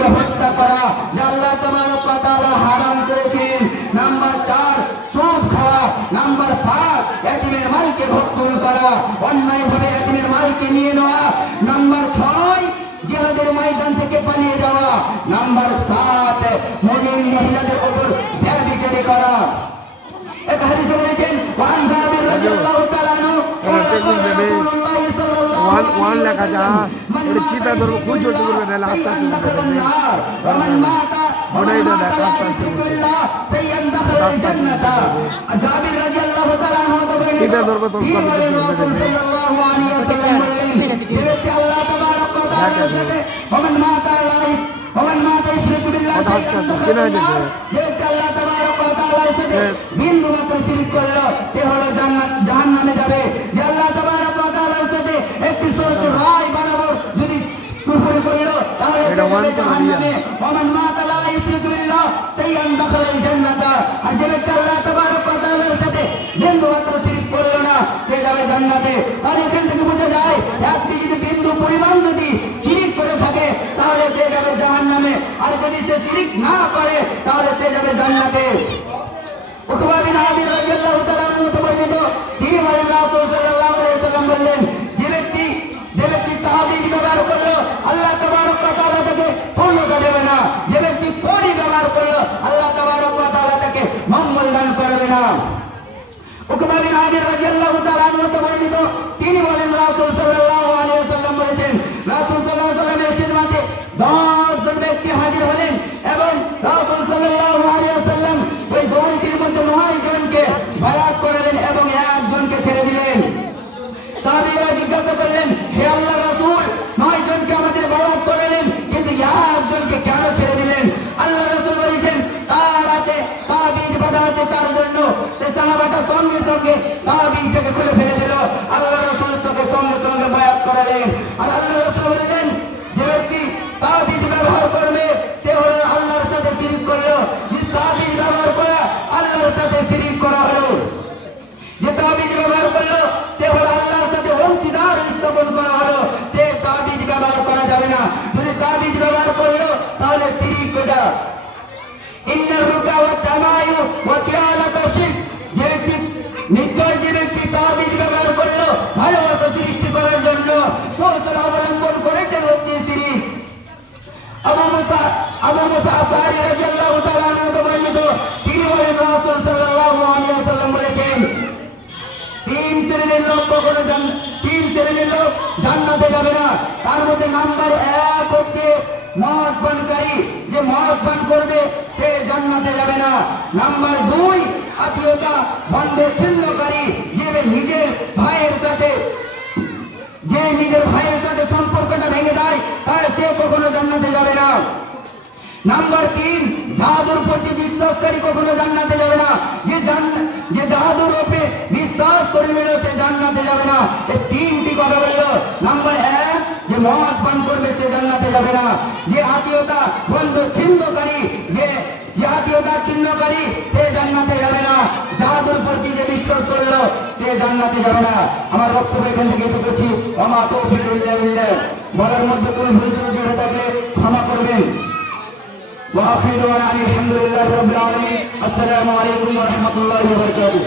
মালকে হত্যা করা যা আল্লাহ তাবারক ওয়া তাআলা হারাম করেছেন। নাম্বার 4 সুদ খাওয়া। নাম্বার 5 এতিমের মালকে ভক্ষণ করা, অন্যায়ভাবে এতিমের মালকে নিয়ে নেওয়া। নাম্বার 6 জিহাদের ময়দান থেকে পালিয়ে যাওয়া। নাম্বার 7 মুমিন মহিলাদের উপর ব্যভিচারী করা। এক হাদিসে বলেছেন ওয়ান জাবির রাদিয়াল্লাহু তাআলা আনহু ওয়ান লেখা যা এটা চিপা ধরবো খুব জোরসে করবে না আস্তে আস্তে ওটাই দেখ আস্তে আস্তে চিপা ধরবো তোর কথা বিন্দু মাত্র শিরক করলো সে হলো জাহান্নামে যাবে। আল্লাহ তাবারক ওয়া তাআলার সাথে একটি সূরা রায় বরাবর যদি কুফরি করলো তাহলে সে যাবে জাহান্নামে। ওমান মাতা লা ইশরিকু বিল্লাহ সাইয়ান দাখালাল জান্নাতা। আর যে ব্যক্তি আল্লাহ তাবারক ওয়া তাআলার সাথে বিন্দু মাত্র শিরক করলো না সে যাবে জান্নাতে। তাহলে এখান থেকে বোঝা যায় একটি যদি বিন্দু পরিমাণ যদি শিরক করে থাকে তাহলে সে যাবে জাহান্নামে, আর যদি সে শিরক না করে তাহলে সে যাবে জান্নাতে। উতবা বিন আমির রাদিয়াল্লাহু তাআলা আনহু বর্ণিত, তিনি বলেন রাসূল সাল্লাল্লাহু আলাইহি ওয়াসাল্লাম বললেন যে ব্যক্তি তাহবিজ ব্যবহার করলো আল্লাহ তাবারক ওয়া তাআলা তাকে পূর্ণতা দেবে না, যে ব্যক্তি করি ব্যবহার করলো আল্লাহ তাবারক ওয়া তাআলা তাকে মঙ্গল দান করবে না। উতবা বিন আমির রাদিয়াল্লাহু তাআলা আনহু বর্ণিত, তিনি বলেন রাসূল সাল্লাল্লাহু আলাইহি ওয়াসাল্লাম বলেছেন রাসূল সাল্লাল্লাহু আলাইহি ওয়াসাল্লামের খিদমতে 10 জন ব্যক্তি হাজির হলেন এবং রাসূল সাল্লাল্লাহু আলাইহি ওয়াসাল্লাম ওই 10টির মধ্যে 9 জনকে বায়াত করলেন এবং 1 জনকে ছেড়ে দিলেন। সাহাবীরা জিজ্ঞাসা করলেন, হে আল্লাহর রাসূল, 9 জনকে আমাদের বায়াত করলেন কিন্তু 1 জনকে কেন ছেড়ে দিলেন? আল্লাহর রাসূল বলেছেন তার আছে তাবিজ বাঁধা আছে তার জন্য। সে সাহাবাটা সঙ্গে সঙ্গে তাবিজটাকে খুলে ফেলে দিল। আল্লাহর রাসূল তাকে সঙ্গে সঙ্গে বায়াত করালেন। আর আল্লাহর রাসূল বললেন যে ব্যক্তি তাবিজ ব্যবহার করবে সে হলো আল্লাহর সাথে শিরক করলো। যে তাবিজ ব্যবহার করা আল্লাহর সাথে শিরক করা হলো। যে তাবিজ ব্যবহার করলো সে হলো আল্লাহর সাথে অংশীদার স্থাপন করা হলো। সে তাবিজ ব্যবহার করা যাবে না। যদি তাবিজ ব্যবহার করলো তাহলে শিরক ওটা। ইন্নার রুকা ওয়া তামায়ু ওয়া কিয়ালাতা শিরক। যে ব্যক্তি নিশ্চয় যে ব্যক্তি তাবিজ ব্যবহার করলো ভালোবাসা সৃষ্টি করার জন্য কৌশল অবলম্বন করে এটাই হচ্ছে শিরক। আবু মুসা আশআরী রাদিয়াল্লাহু তাআলা আনহু বর্ণিত, তিনি বলেন রাসূল সাল্লাল্লাহু আলাইহি ওয়াসাল্লাম বলেছেন 3 শ্রেণীর লোক জান্নাতে যাবে না। তার মধ্যে নাম্বার 1 হচ্ছে মদ পানকারী। যে মদ পান করবে সে জান্নাতে যাবে না। নাম্বার 2 আত্মীয়তা বন্ধন ছিন্নকারী। যে নিজের ভাইয়ের সাথে সম্পর্কটা ভেঙে দেয় তাই সে কখনো জান্নাতে যাবে না। নাম্বার 3 জাদুর প্রতি বিশ্বাসকারী কখনো জান্নাতে যাবে না। যে জাদুর উপরে বিশ্বাস করে নিল সে জান্নাতে যাবে না। এই 3টি কথা বলল। নাম্বার 1 যে মদ পান করবে সে জান্নাতে যাবে না। যে আত্মীয়তা বন্ধন ছিন্নকারী সে জান্নাতে যাবে না। জাদুর প্রতি যে বিশ্বাস করলো সে জান্নাতে যাবে না। আমার বক্তব্য এখান থেকে এটুকুছি। ওমা তৌফিক ইল্লা বিল্লাহ। বলার মধ্যে কোনো ভুল ত্রুটি হয়ে থাকলে ক্ষমা করবেন। ওয়া আখিরু আলহামদুলিল্লাহি রাব্বিল আলামিন। আসসালামু আলাইকুম ওয়া রাহমাতুল্লাহি ওয়া বারাকাতুহু।